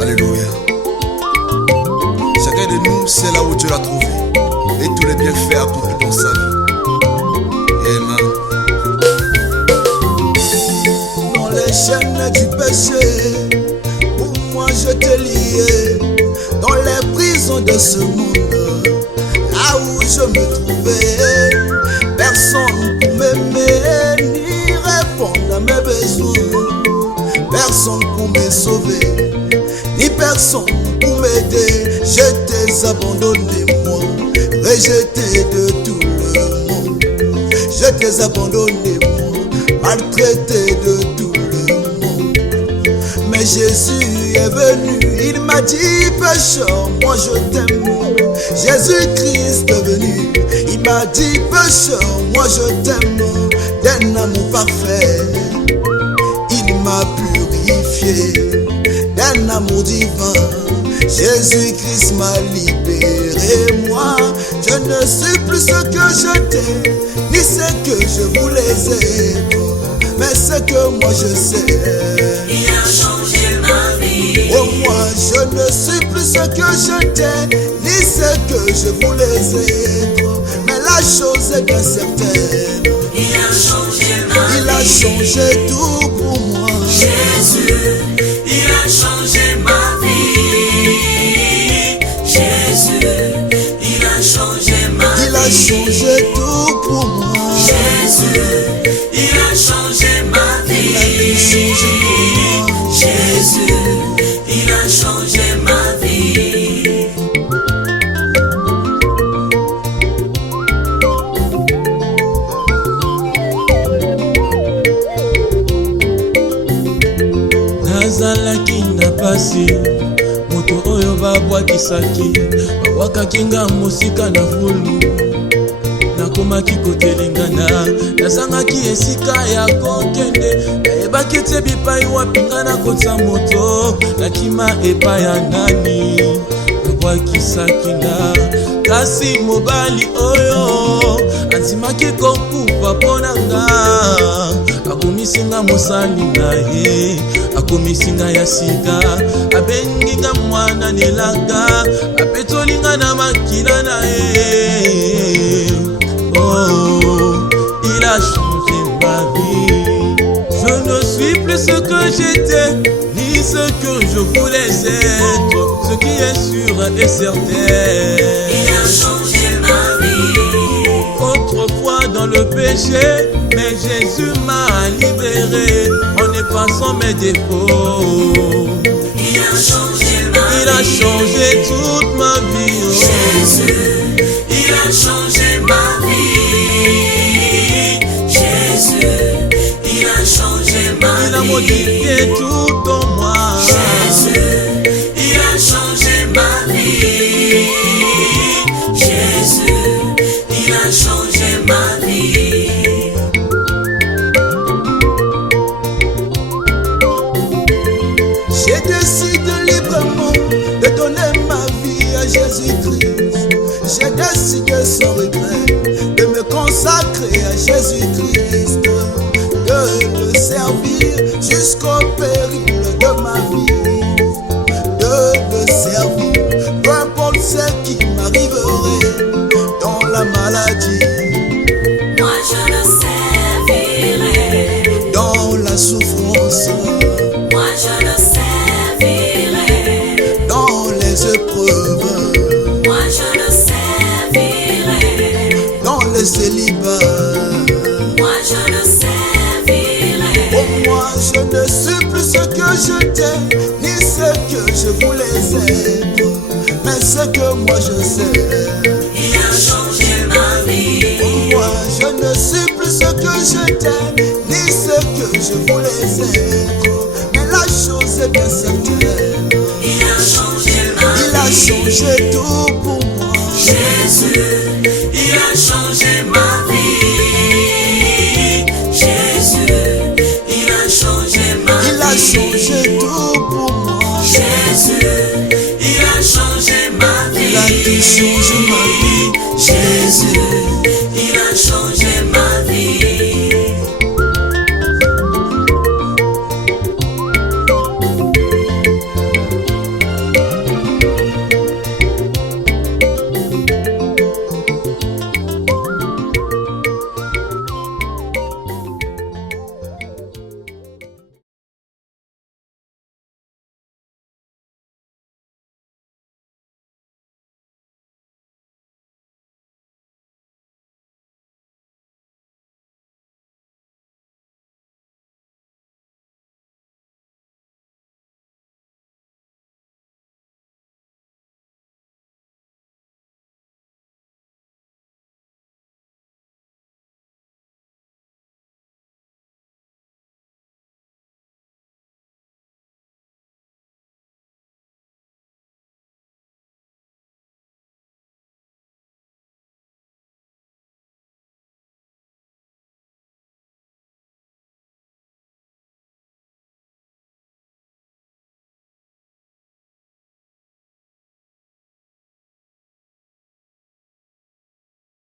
Alléluia. Chacun de nous, c'est là où Dieu l'a trouvé. Et tous les bienfaits accomplis dans sa vie. Amen. Dans les chaînes du péché, pour moi je t'ai lié. Dans les prisons de ce monde, là où je me trouvais, personne pour m'aimer, ni répondre à mes besoins. Personne pour me sauver, ni personne pour m'aider. Je t'ai abandonné, moi, rejeté de tout le monde. Je t'ai abandonné, moi, maltraité de tout le monde. Mais Jésus est venu, il m'a dit pécheur, moi je t'aime. Jésus-Christ est venu, il m'a dit pécheur, moi je t'aime. D'un amour parfait, il m'a purifié. D'un amour divin, Jésus-Christ m'a libéré. Moi, je ne sais plus ce que j'étais, ni ce que je voulais être, mais ce que moi je sais, il a changé ma vie. Oh, moi, je ne sais plus ce que j'étais, ni ce que je voulais être, mais la chose est bien certaine, il a changé ma vie. il a changé tout pour moi. Jésus, il a changé ma vie. Jésus, il a changé ma vie. Il a changé tout pour moi. Jésus, il a changé ma vie. Il a tout changé pour moi. Jésus, il a changé ma vie. Nazalaki na pasi, moto oyo babwakisaki, babwakaki nga mosika na fulu. Nakomaki kotelengana, nazangaki esika ya kokende, nayebaki ete bipai wapi nga nakotisa moto, nakima epai ya nani, babwakisaki nga. Kasi mobali oyo andimaki kokufa mpo na nga, akomisi nga mosali na ye, akomisi nga ya sika, abengi nga mwana nelanga, apetoli nga na makila na ye. Oh, il a changé ma vie. Je ne suis plus ce que j'étais, ni ce que je voulais être. Ce qui est sûr et certain, il a changé ma vie. Autrefois dans le péché, mais Jésus m'a libéré en effaçant mes défauts. Il a changé ma vie. Il a changé toute ma vie. Oh. Jésus, il a changé ma vie. Jésus, il a changé ma vie. Il a modifié tout en moi. Jésus, il a changé ma vie. Jésus, il a changé ma vie. J'ai décidé librement de donner ma vie à Jésus-Christ. J'ai décidé sans regret de me consacrer à Jésus-Christ, de le servir jusqu'au péril de ma vie, de le servir, peu importe ce qui m'arriverait dans la maladie, Moi je le servirai. dans la souffrance, Moi je le servirai. dans les épreuves, Moi je le servirai. dans le célibat. Moi je le servirai. Oh, moi je ne sais plus ce que j'étais, ni ce que je voulais être, mais ce que moi je sais, Il a changé ma vie. oh, moi je ne sais plus ce que j'étais, ni ce que je voulais être, mais la chose est bien certaine, Il a changé ma il a vie. changé tout pour moi. Jésus, il a changé ma vie. Jésus, il a changé ma vie. Il a changé tout pour moi. Jésus, il a changé ma vie. Il a tout changé ma vie. Jésus, il a changé